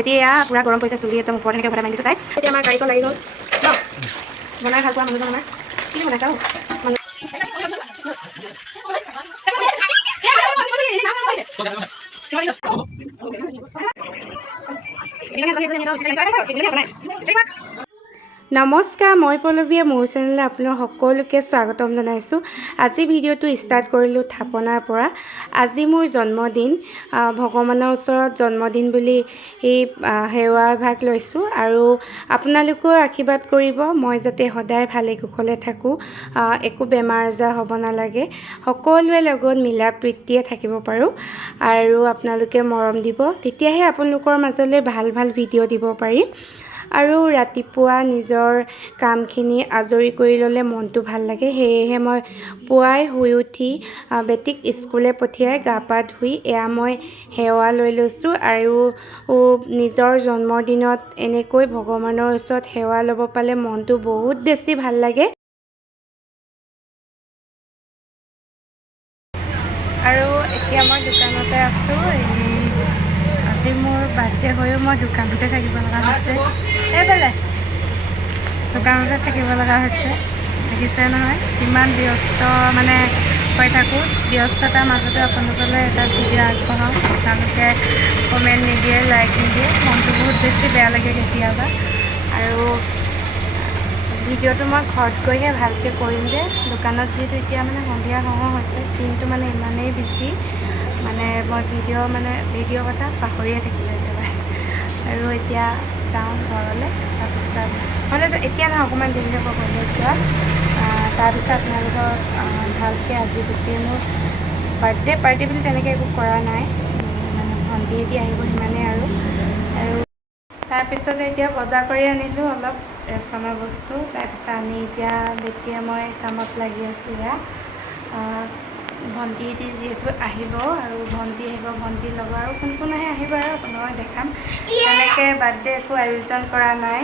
এতিয়া পুৰা গৰম পৰিছে চুলি একদম ওপৰত এনেকৈ ভৰাই মাৰি দিছোঁ তাই এতিয়া আমাৰ কাৰিকৰ লাগি গ'ল ন বনাই ভাল পোৱা মানুহজন আমাৰ কি বনাইছা নমস্কাৰ মই পল্লৱীয়ে মোৰ চেনেললৈ আপোনালোক সকলোকে স্বাগতম জনাইছোঁ আজি ভিডিঅ'টো ষ্টাৰ্ট কৰিলোঁ থাপনাৰ পৰা আজি মোৰ জন্মদিন ভগৱানৰ ওচৰত জন্মদিন বুলি সেৱা ভাগ লৈছোঁ আৰু আপোনালোকেও আশীৰ্বাদ কৰিব মই যাতে সদায় ভালে কুশলে থাকোঁ একো বেমাৰ আজাৰ হ'ব নালাগে সকলোৱে লগত মিলা প্ৰীতিয়ে থাকিব পাৰোঁ আৰু আপোনালোকে মৰম দিব তেতিয়াহে আপোনালোকৰ মাজলৈ ভাল ভাল ভিডিঅ' দিব পাৰিম আৰু ৰাতিপুৱা নিজৰ কামখিনি আজৰি কৰি ল'লে মনটো ভাল লাগে সেয়েহে মই পুৱাই শুই উঠি বেটিক স্কুলে পঠিয়াই গা পা ধুই এয়া মই সেৱা লৈ লৈছোঁ আৰু নিজৰ জন্মদিনত এনেকৈ ভগৱানৰ ওচৰত সেৱা ল'ব পালে মনটো বহুত বেছি ভাল লাগে আৰু এতিয়া মই দোকানতে আছোঁ আজি মোৰ বাৰ্থডে হৈও মই দোকানতে থাকিব লগা হৈছে এইফালে দোকানতে থাকিব লগা হৈছে দেখিছে নহয় কিমান ব্যস্ত মানে হৈ থাকোঁ ব্যস্ততাৰ মাজতে আপোনালোকলৈ এটা ভিডিঅ' আগবঢ়াওঁ আপোনালোকে কমেণ্ট নিদিয়ে লাইক নিদিয়ে মনটো বহুত বেছি বেয়া লাগে কেতিয়াবা আৰু ভিডিঅ'টো মই ঘৰত গৈহে ভালকৈ কৰিমগৈ দোকানত যিহেতু এতিয়া মানে সন্ধিয়া সময় হৈছে দিনটো মানে ইমানেই বেছি মানে মই ভিডিঅ' কথা পাহৰিয়ে থাকিলোঁ একেবাৰে আৰু এতিয়া যাওঁ ঘৰলৈ তাৰপিছত মানে এতিয়া নহয় অকণমান দেৰিকৈ ঘৰলৈ যোৱা তাৰপিছত আপোনালোকক ভালকৈ আজি গোটেই মোৰ বাৰ্থডে পাৰ্টি বুলি তেনেকৈ একো কৰা নাই মানে ভণ্টিহেঁতি আহিব সিমানেই আৰু তাৰপিছতে এতিয়া বজাৰ কৰি আনিলোঁ অলপ ৰেচনৰ বস্তু তাৰপিছত আনি এতিয়া বেটিয়ে মই কামত লাগি আছোঁ ইয়াত ভণ্টিহেঁতি যিহেতু আহিব আৰু ভণ্টি আহিব ভণ্টিৰ লগত আৰু কোন কোন আহিব আৰু আপোনালোকক দেখাম তেনেকৈ বাৰ্থডে একো আয়োজন কৰা নাই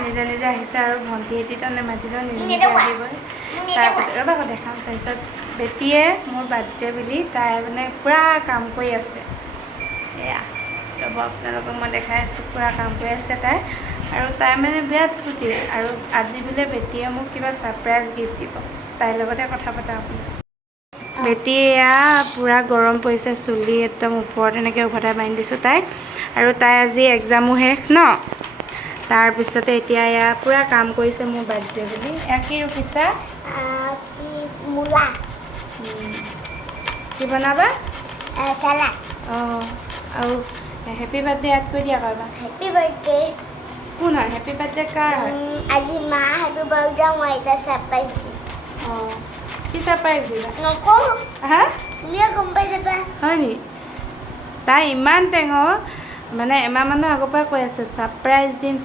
নিজে নিজে আহিছে আৰু ভণ্টিহেঁতিতো নেমাতিলেও নিজে নিজে আহিবই তাৰপিছত ৰ'বা আকৌ দেখাম তাৰপিছত বেটিয়ে মোৰ বাৰ্থডে বুলি তাই মানে পূৰা কাম কৰি আছে এয়া ৰ'ব আপোনালোকক মই দেখাই আছোঁ পূৰা কাম কৰি আছে তাই আৰু তাই মানে বিৰাট ফূৰ্তি আৰু আজি বোলে বেটিয়ে মোক কিবা ছাৰপ্ৰাইজ গিফ্ট দিব তাইৰ লগতে কথা পতা আপুনি বেটি এয়া পূৰা গৰম পৰিছে চুলি একদম ওপৰত এনেকৈ উভতাই বান্ধি দিছোঁ তাইক আৰু তাই আজি এক্সামো শেষ ন তাৰপিছতে এতিয়া এয়া পূৰা কাম কৰিছে মোৰ বাৰ্থডে বুলি এয়া কি ৰুপিছা মূলা কি বনাবা চালাড অঁ আৰু হেপী বাৰ্থডে ইয়াত কৈ দিয়া কাৰোবাৰ হেপী বাৰ্থডে কোন হয় হেপী বাৰ্থডে কাৰ হয় আজি মা হেপী বাৰ্থডে মই এটা ছাৰপ্ৰাইজ দিম অঁ কি ছাৰপ্ৰাইজ দিবা নকওঁ হা তুমিয়ে গম পাই যাবা হয় নি তাই ইমান টেঙৰ মানে এমাহমানৰ আগৰ পৰা কৈ আছে ছাৰপ্ৰাইজ দিম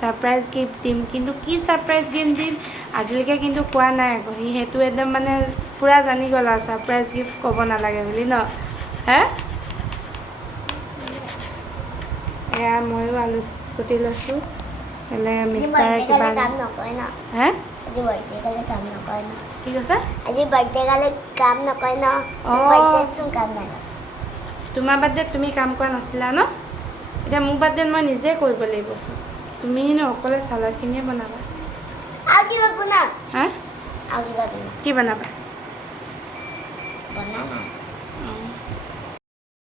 ছাৰপ্ৰাইজ গিফ্ট দিম কিন্তু কি ছাৰপ্ৰাইজ গিফ্ট দিম আজিলৈকে কিন্তু কোৱা নাই আকৌ সি সেইটো একদম মানে পূৰা জানি গ'ল আৰু ছাৰপ্ৰাইজ গিফ্ট ক'ব নালাগে বুলি ন হে এয়া ময়ো আলু কুটি লৈছোঁ হ'লে মিষ্টাৰ কিবা হে আজি বাৰ্থডে কালি কাম নকৰে ন কি কৈছা আজি বাৰ্থডে কালি কাম নকৰে ন বাৰ্থডেত কাম নাই তোমাৰ বাৰ্থডেত তুমি কাম কৰা নাছিলা ন এতিয়া মোৰ বাৰ্থডেত মই নিজে কৰিব লাগিবচোন তুমি ন অকলে চালাডখিনিয়ে বনাবা আৰু কিবা বনা হা আৰু কিবা কি বনাবা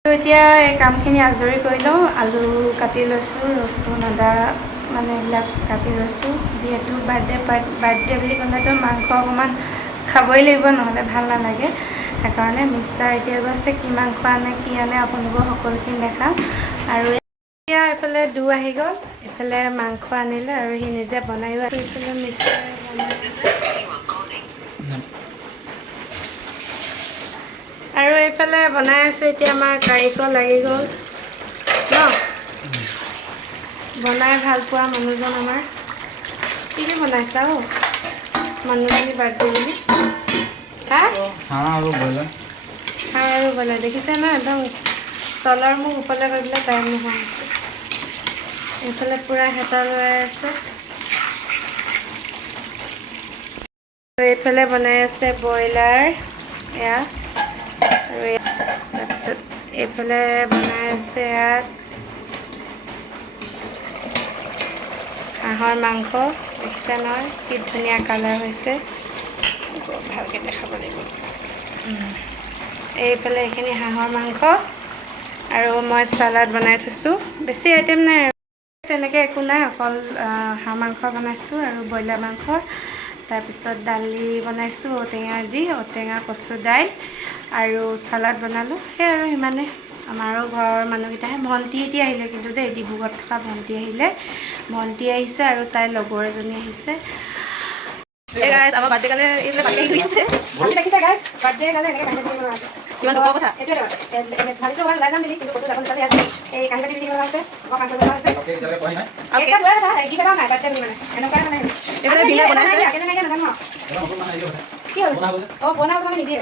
এতিয়া এই কামখিনি আজৰি কৰি লওঁ আলু কাটি লৈছোঁ ৰচুন আদা মানে এইবিলাক কাটি লৈছোঁ যিহেতু বাৰ্থডে বুলি ক'লেতো মাংস অকণমান খাবই লাগিব নহ'লে ভাল নালাগে সেইকাৰণে মিষ্টাৰ এতিয়া গৈছে কি মাংস আনে কি আনে আপোনালোকক সকলোখিনি দেখাম আৰু এতিয়া এইফালে দু আহি গ'ল এইফালে মাংস আনিলে আৰু সি নিজে বনায়ো এইফালে মিষ্টাৰ আৰু এইফালে বনাই আছে এতিয়া আমাৰ কাৰিকৰ লাগি গ'ল ন বনাই ভাল পোৱা মানুহজন আমাৰ কি বনাইছা অ' মানুহজনী বাৰ্থডে বুলি হা আৰু বনাই দেখিছে ন একদম তলৰ মোক ওপৰলৈ কৰি পেলাই টাইম নোহোৱা হৈছে এইফালে পূৰা হেতা লৰাই আছে এইফালে বনাই আছে ব্ৰইলাৰ এয়া আৰু তাৰপিছত এইফালে বনাই আছে ইয়াত হাঁহৰ মাংস দেখিছে নহয় কি ধুনীয়া কালাৰ হৈছে ভালকৈ দেখাব লাগিব এইফালে এইখিনি হাঁহৰ মাংস আৰু মই চালাড বনাই থৈছোঁ বেছি আইটেম নাই তেনেকৈ একো নাই অকল হাঁহ মাংস বনাইছোঁ আৰু ব্ৰইলাৰ মাংস তাৰপিছত দালি বনাইছোঁ ঔটেঙা দি ঔটেঙা কচু দাইল আৰু চালাড বনালোঁ সেই আৰু সিমানে আমাৰো ঘৰৰ মানুহকেইটাহে ভণ্টি এতিয়া আহিলে কিন্তু দেই ডিব্ৰুগড়ত থকা ভণ্টি আহিলে ভণ্টি আহিছে আৰু তাইৰ লগৰ এজনী আহিছে guys, our birthday kale isle pakke hi ase. Happy dekhiছে guys, birthday kale enake kahani pati bana ase. Kiman dukhor kotha? Etu bhaliso wala lagam mili kintu kotu lakon chale ase. Ei kahani pati bana ase, ma kahani bana ase. Okay, jale koi nai. Okay. Eta duwa tha, eki bana nai birthday mane. Enoka nai. Eta bina banai ase. Akene nai nagan ma. Eta hokol banai ase. Ki hoise? Oh, bona hokol ni die.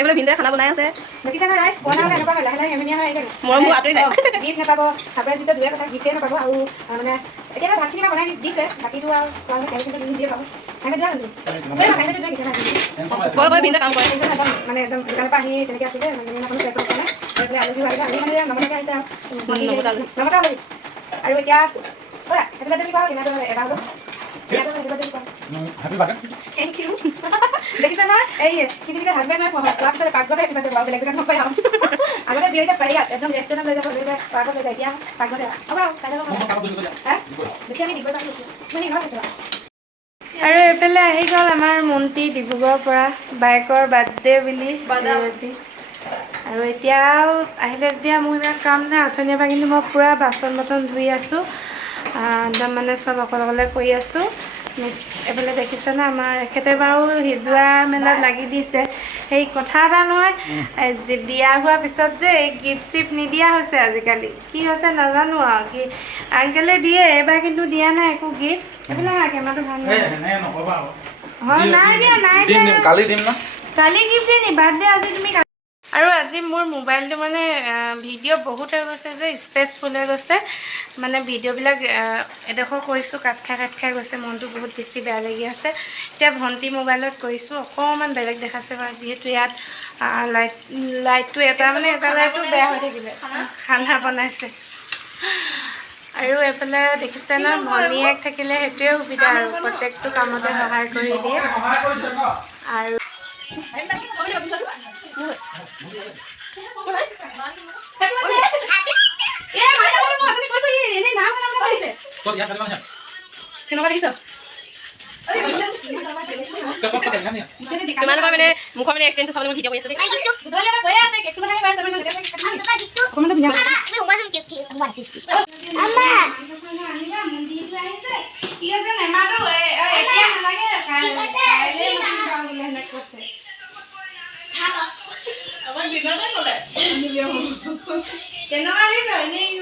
Eta bina khana banai ase. Dekhiছে na guys, bona hokol enoka lahe lahe emenia hai ase. Morom atoi jai. Gift na pabo, surprise ditu duwe kotha gift na pabo aru mane ekena bhakini ma banai dise, baki tu aru kahani kahani kintu ni die pabo. Kahani dia ni. Boy bina kaam kore. মানে একদম দোকানৰ পৰা আহি তেনেকৈ আছে যে মানে কোনো প্ৰেছাৰ কৰা নাই এইফালে আলহী আহিলে আমি মানে নমতাকৈ আহিছে নমতা আলহী আৰু এতিয়া কৰা হেপী বাৰ্থডে বুলি কোৱা কিমান এবাৰ Happy birthday. থেংক ইউ দেখিছে নহয় এই কি বুলি কয় হাজবেণ্ড মই কোৱাৰ পিছতে পাকঘৰতে হেপী বাৰ্থডে বাৰু বেলেগ জেগাত নকয় আৰু আগতে যিহেতু পাৰি একদম ৰেষ্টুৰেণ্টত লৈ যাব পাৰ্কত লৈ যায় এতিয়া পাকঘৰতে হ'ব আৰু চাই ল'ব বেছি আমি দিবই পাৰিছোঁ মানে ইমান আছে আৰু এইফালে আহি গ'ল আমাৰ মন্ত্ৰী ডিব্ৰুগড়ৰ পৰা বাইকৰ বাৰ্থডে বুলি আৰু এতিয়াও আহিলে যেতিয়া মোৰ ইমান কাম নাই অথনিৰ পৰা কিন্তু মই পূৰা বাচন বৰ্তন ধুই আছোঁ একদম মানে চব অকলে কৰি আছোঁ এইফালে দেখিছেনে আমাৰ এখেতে বাৰু সিজোৱা মেলাত লাগি দিছে সেই কথা এটা নহয় বিয়া হোৱাৰ পিছত যে এই গিফ্ট চিফ্ট নিদিয়া হৈছে আজিকালি কি হৈছে নাজানো আৰু কি আংকেলে দিয়ে এইবাৰ কিন্তু দিয়া নাই একো গিফ্ট এইবিলাক কেমেৰাটো ভাল নহয় নাই দিয়া কালি দিম না কালি গিফ্ট দিয়ে নি বাৰ্থডে আজি তুমি আৰু আজি মোৰ মোবাইলটো মানে ভিডিঅ' বহুত হৈ গৈছে যে স্পেচ ফুল হৈ গৈছে মানে ভিডিঅ'বিলাক এডোখৰ কৰিছোঁ কাট খাই গৈছে মনটো বহুত বেছি বেয়া লাগি আছে এতিয়া ভণ্টি মোবাইলত কৰিছোঁ অকণমান বেলেগ দেখাছে বাৰু যিহেতু ইয়াত লাইটটো এটা মানে এটা লাইটটো বেয়া হৈ থাকিলে খানা বনাইছে আৰু এইফালে দেখিছে ন ভনীয়েক থাকিলে সেইটোৱে সুবিধা আৰু প্ৰত্যেকটো কামতে সহায় কৰি দিয়ে আৰু কেনেকুৱা দেখিছ কিমান মানে মুখৰ মানে এক্সপেৰিয়েঞ্চ চাবলৈ মই ভিডিঅ' কৰি আছোঁ দেই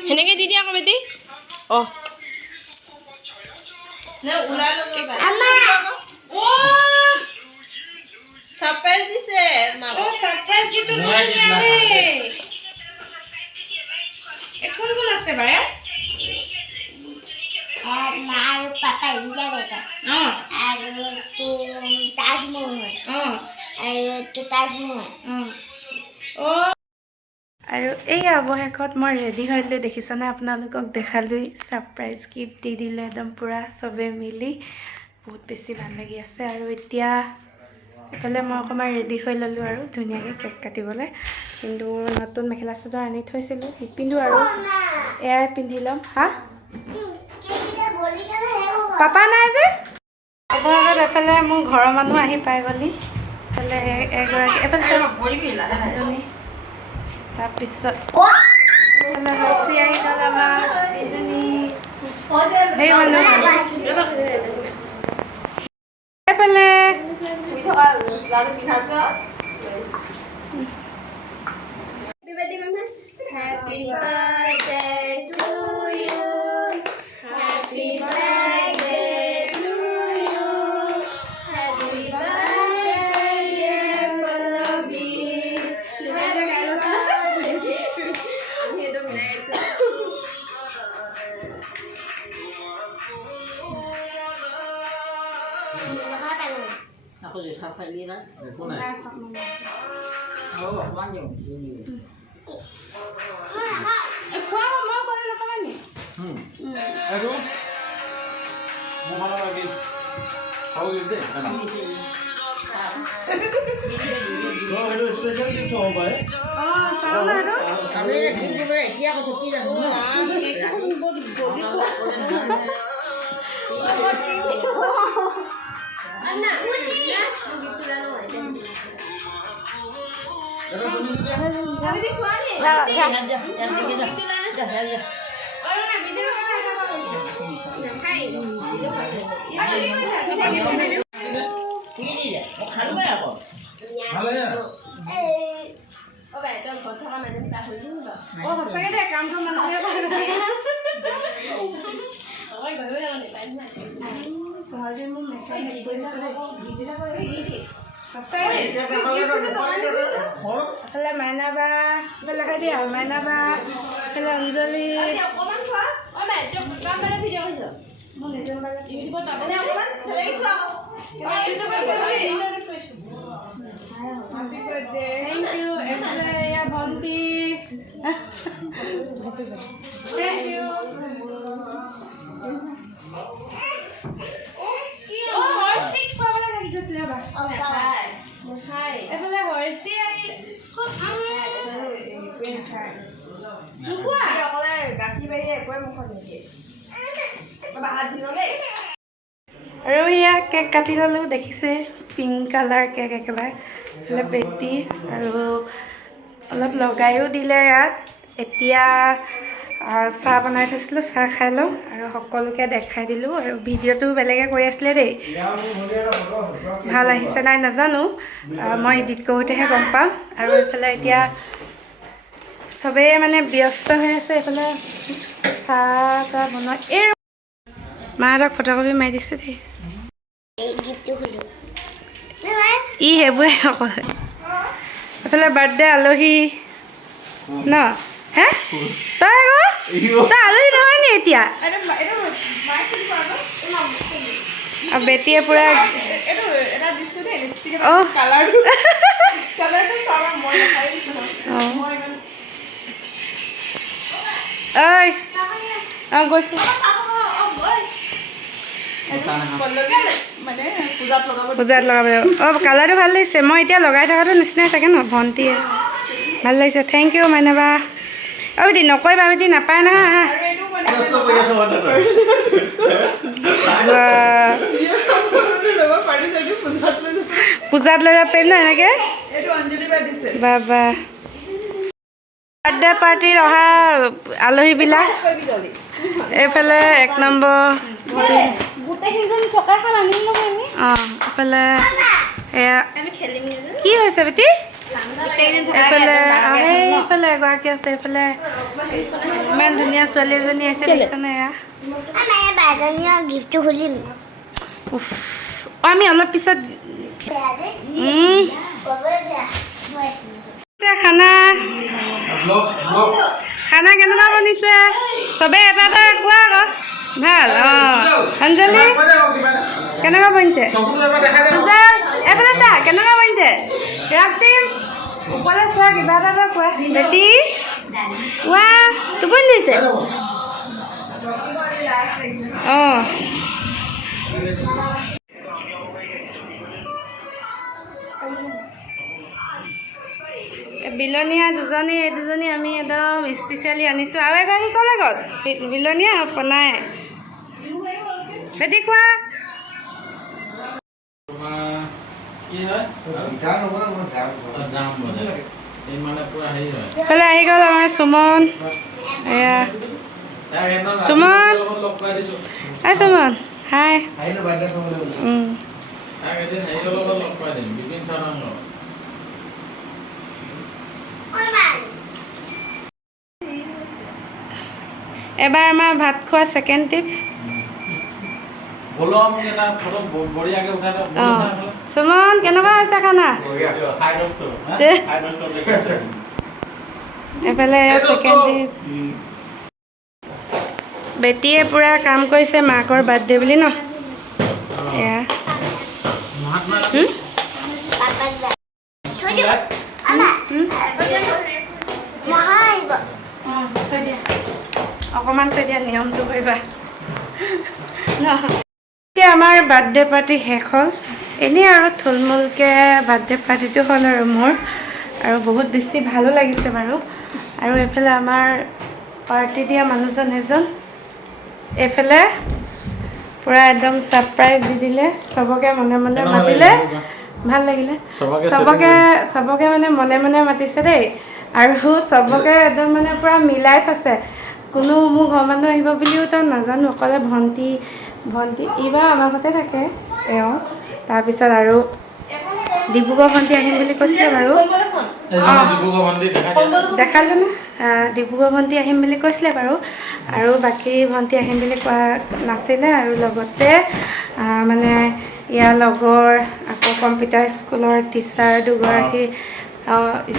সেনেকৈ দি দিয়া আকৌ বেটি অঁ Surprise দিছে ও সারপ্রাইজ গিফট কোন আছে বাৰে মা আৰু পাপা ইণ্ডিয়া গৈছে আৰু তাজমহল আৰু তাজমহল আৰু এই অৱশেষত মই ৰেডি হ'লোঁ দেখিছেনে আপোনালোকক দেখালোঁ ছাৰপ্ৰাইজ গিফ্ট দি দিলে একদম পূৰা চবেই মিলি বহুত বেছি ভাল লাগি আছে আৰু এতিয়া এইফালে মই অকণমান ৰেডি হৈ ল'লোঁ আৰু ধুনীয়াকৈ কেক কাটিবলৈ কিন্তু নতুন মেখেলা চাদৰ আনি থৈছিলোঁ নিপিন্ধোঁ আৰু এয়াই পিন্ধি ল'ম হা পাপা নাই যে আপোনালোকৰ এইফালে মোৰ ঘৰৰ মানুহ আহি পাই গ'লি এইফালে এগৰাকী এইফালে এজনী তাৰপিছত হচি আহি গ'ল আমাৰ এইজনী সেই মানুহ এইফালে Happy birthday to you. Happy birthday to you. Happy birthday, dear Balabi. Aku jadi hafal ini lah. Oh, mana yang ini? চাওঁ না এইটো সঁচাকৈ দেই কামটো মানুহে এইফালে মাইনা বা বেলেগে দিয়া মাইনা বা এইফালে অঞ্জলি মোৰ নিজৰ থেংক ইউ এইফালে এয়া ভণ্টি থেংক ইউ এইফালে হৰ্ষি আৰু এয়া কেক কাটি ল'লোঁ দেখিছে পিংক কালাৰ কেক একেবাৰে এইফালে বেটি আৰু অলপ লগাইও দিলে ইয়াত এতিয়া চাহ বনাই থৈছিলোঁ চাহ খাই লওঁ আৰু সকলোকে দেখাই দিলোঁ আৰু ভিডিঅ'টো বেলেগে কৰি আছিলে দেই ভাল আহিছে নাই নাজানো মই এডিট কৰোঁতেহে গম পাম আৰু এইফালে এতিয়া চবেই মানে ব্যস্ত হৈ আছে এইফালে চাহ তাহ বনোৱা এই মাহঁতক ফটোকপি মাৰি দিছোঁ দেই ই সেইবোৰে নকৰে এইফালে বাৰ্থডে আলহী ন হে তই আকৌ তই আলহী নহয় নি এতিয়া আৰু বেটিয়ে পূৰা ঐ অঁ গৈছোঁ পূজাত লগাব অঁ কালাৰটো ভাল লাগিছে মই এতিয়া লগাই থকাটো নিচিনাই চাগে ন ভণ্টিয়ে ভাল লাগিছে থেংক ইউ মাইনাবা আৰু বেটি নকৰিবা বেটি নাপায় নহয় পূজাত লৈ যাব পাৰিম ন এনেকৈ বাবা বাৰ্থডে পাৰ্টিত অহা আলহীবিলাক এইফালে 1 নম্বৰ অঁ এইফালে এয়া কি হৈছে বেটি এইফালে এইফালে এগৰাকী আছে এইফালে ইমান ধুনীয়া ছোৱালী এজনী আহিছে দেখিছেনে এয়া উফ আমি অলপ পিছত খানা খানা কেনেকুৱা বনিছে চবে এটা এটা কোৱা আকৌ ভাল অঁ অঞ্জলি কেনেকুৱা বনিছে সুজাল এইফালে চা কেনেকুৱা বনিছে ৰাক্তিম ওপৰলৈ চোৱা কিবা এটা কোৱা বেটি ৱা টোপনি দিছে অঁ বিলনীয়া দুজনী এই দুজনী আমি একদম স্পেচিয়েলি আনিছোঁ আৰু এগৰাকী ক'লে গ'ল বিলনীয়া নাই বেটি কোৱা এইফালে আহি গ'ল আমাৰ সুমন এয়া সুমন হাই সুমন হাই এবাৰ আমাৰ ভাত খোৱা ছেকেণ্ড ট্ৰিপ সুমন কেনেকুৱা হৈছে খানা এইফালে ছেকেণ্ড ট্ৰিপ বেটিয়ে পূৰা কাম কৰিছে মাকৰ বাৰ্থডে বুলি ন এয়া অকণমান থৈ দিয়া নিয়মটো কৰিবা ন এতিয়া আমাৰ বাৰ্থডে পাৰ্টি শেষ হ'ল এনেই আৰু থুলমূলকৈ বাৰ্থডে পাৰ্টিটো হ'ল আৰু মোৰ আৰু বহুত বেছি ভালো লাগিছে বাৰু আৰু এইফালে আমাৰ পাৰ্টি দিয়া মানুহজন এজন এইফালে পুৰা একদম ছাৰপ্ৰাইজ দি দিলে চবকে মনে মনে মাতিলে ভাল লাগিলে চবকে মানে মনে মনে মাতিছে দেই আৰু চবকে একদম মানে পুৰা মিলাই থৈছে কোনো মোৰ ঘৰৰ মানুহ আহিব বুলিওতো নাজানো অকলে ভণ্টি এইবাৰ আমাৰ ঘৰতে থাকে এওঁ তাৰপিছত আৰু ডিব্ৰুগড় ভণ্টি আহিম বুলি কৈছিলে বাৰু দেখালোঁ ন ডিব্ৰুগড় ভণ্টি আহিম বুলি কৈছিলে বাৰু আৰু বাকী ভণ্টি আহিম বুলি কোৱা নাছিলে আৰু লগতে মানে ইয়াৰ লগৰ আকৌ কম্পিউটাৰ স্কুলৰ টিচাৰ দুগৰাকী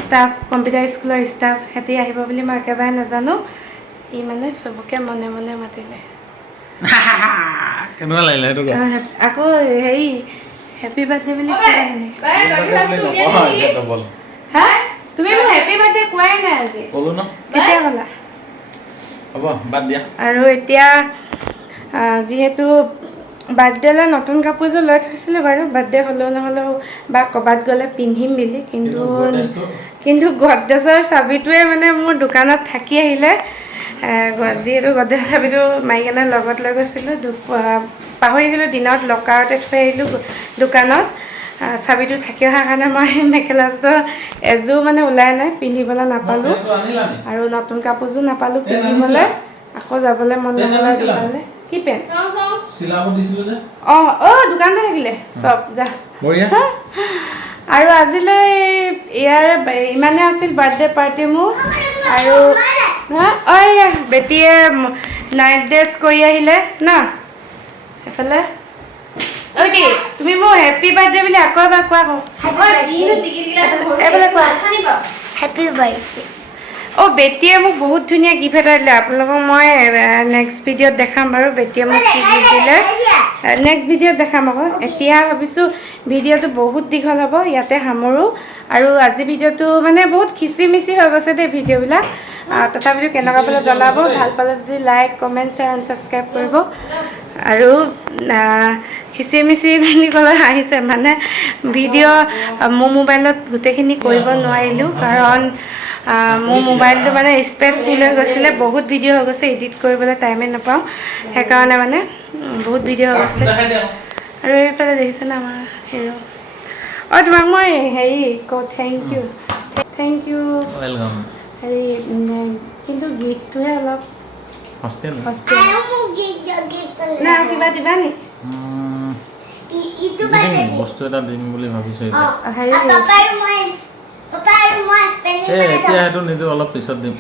ষ্টাফ কম্পিউটাৰ স্কুলৰ ষ্টাফ সিহঁতি আহিব বুলি মই একেবাৰে নাজানো ই মানে চবকে মনে মনে মাতিলে কেনেকুৱা লাগিলে সেইটো আকৌ হেৰি হেপী বাৰ্থডে বুলি হা তুমি মোক হেপী বাৰ্থডে কোৱাই নাই আজি ক'লো ন কেতিয়া ক'লা হ'ব বাদ দিয়া আৰু এতিয়া যিহেতু বাৰ্থডেলৈ নতুন কাপোৰযোৰ লৈ থৈছিলোঁ বাৰু বাৰ্থডে হ'লেও নহ'লেও বা ক'ৰবাত গ'লে পিন্ধিম বুলি কিন্তু গডৰেজৰ চাবিটোৱে মানে মোৰ দোকানত থাকি আহিলে যিহেতু গডৰেজৰ চাবিটো মাৰি কেনে লগত লৈ গৈছিলোঁ পাহৰি গ'লোঁ দিনত লকাৰতে থৈ আহিলোঁ দোকানত চাবিটো থাকি অহাৰ কাৰণে মই মেখেলা চাদৰ এযোৰ মানে ওলাই নাই পিন্ধিবলৈ নাপালোঁ আৰু নতুন কাপোৰযোৰ নাপালোঁ পিন্ধিবলৈ আকৌ যাবলৈ মন নগ'লে দোকানলৈ কি পেণ্ট অঁ দোকানতে থাকিলে চব যা আৰু আজিলৈ ইয়াৰ ইমানে আছিল বাৰ্থডে পাৰ্টি মোৰ আৰু বেটীয়ে নাইট ড্ৰেছ কৰি আহিলে না এইফালে ঐ কি তুমি মোক হেপী বাৰ্থডে বুলি আকৌ এবাৰ কোৱা এইফালে কোৱা হেপী বাৰ্থডে বেটীয়ে মোক বহুত ধুনীয়া গিফ্ট এটা দিলে আপোনালোকক মই নেক্সট ভিডিঅ'ত দেখাম বাৰু বেটীয়ে মোক কি গিফ্ট দিলে নেক্সট ভিডিঅ'ত দেখাম আকৌ এতিয়া ভাবিছোঁ ভিডিঅ'টো বহুত দীঘল হ'ব ইয়াতে সামৰোঁ আৰু আজি ভিডিঅ'টো মানে বহুত খিচিমিচি হৈ গৈছে দেই ভিডিঅ'বিলাক তথাপিতো কেনেকুৱা পালে জনাব ভাল পালে যদি like comment share and subscribe কৰিব আৰু খিচিমিচি বুলি ক'লে আহিছে মানে ভিডিঅ' মোৰ মোবাইলত গোটেইখিনি কৰিব নোৱাৰিলোঁ কাৰণ মোৰ মোবাইলটো মানে স্পেচ ফুল হৈ গৈছিলে বহুত ভিডিঅ' হৈ গৈছে এডিট কৰিবলৈ টাইমে নাপাওঁ সেইকাৰণে মানে বহুত ভিডিঅ' হৈ গৈছে আৰু এইফালে দেখিছেনে আমাৰ হিৰ' তোমাক মই হেৰি কওঁ থেংক ইউ ৱেলকাম হেৰি কিন্তু গিফ্টটোহে অলপ না কিবা দিবা নি বস্তু এটা দিম বুলি ভাবিছোঁ হেৰি এতিয়া সেইটো নিদিওঁ অলপ পিছত দিম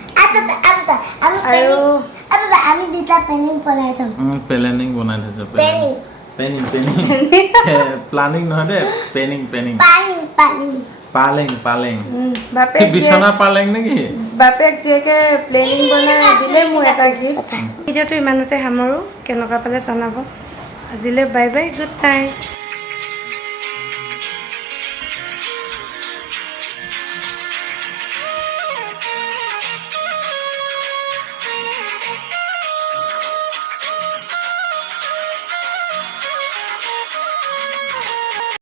আৰু আমি দুটা পেনিং বনাই থম প্লেনিং বনাই থৈছোঁ পেনিং প্লানিং নহয় দেই পেনিং পালেং বিচনা পালেং নেকি বাপেক জীয়েকে প্লেনিং বনাই দিলে মোৰ এটা গিফ্ট ভিডিঅ'টো ইমানতে সামৰোঁ কেনেকুৱা পালে জনাব আজিলৈ বাই বাই গুড নাইট